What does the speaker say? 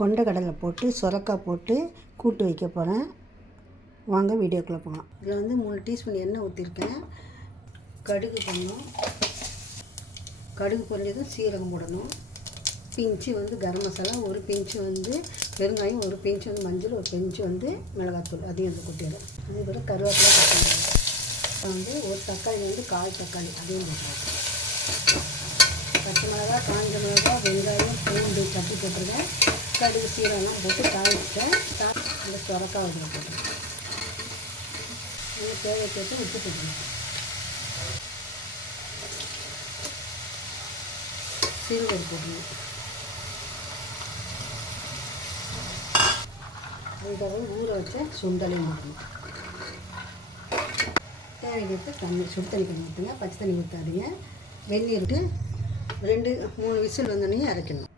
கொண்டக்கடலை போட்டு சுரக்காய் போட்டு கூட்டு வைக்க போகிறேன். வாங்க வீடியோக்குள்ளே போகலாம். இதில் வந்து 3 டீஸ்பூன் எண்ணெய் ஊற்றிருக்கேன். கடுகு போடணும். கடுகு பொரிஞ்சதும் சீரகம் போடணும். பிஞ்சு வந்து கரம் மசாலா, ஒரு பிஞ்சு வந்து பெருங்காயம், ஒரு பிஞ்சு வந்து மஞ்சள், ஒரு பிஞ்சு வந்து மிளகாத்தூள் அதையும் வந்து கொட்டிடுறேன். அதே போல் கருவேப்பிலை கொட்டணும். வந்து ஒரு தக்காளி வந்து 1/4 தக்காளி அதையும் போட்டுருவேன். பச்சை மிளகா, காஞ்ச மிளகா, வெங்காயம், பூண்டு தட்டி போட்டுருவேன். கடுகு சீரகம்லாம் போட்டு தாளிச்சிட்டேன். அந்த சுரக்காய் அதில் போட்டுருவேன். அது தேவைக்கேற்று உப்பு போட்டுருவேன். சீரகம் போட்டுருவேன். அதுக்காக ஊற வச்ச சுண்டலையும் போடணும். தேவைக்கு தண்ணி, சுடு தண்ணி கொஞ்சம் ஊற்றுங்க. பச்சை தண்ணி ஊற்றாதீங்க. வெந்நீர் விட்டு 2-3 விசில் வந்தோடனே இறக்கணும்.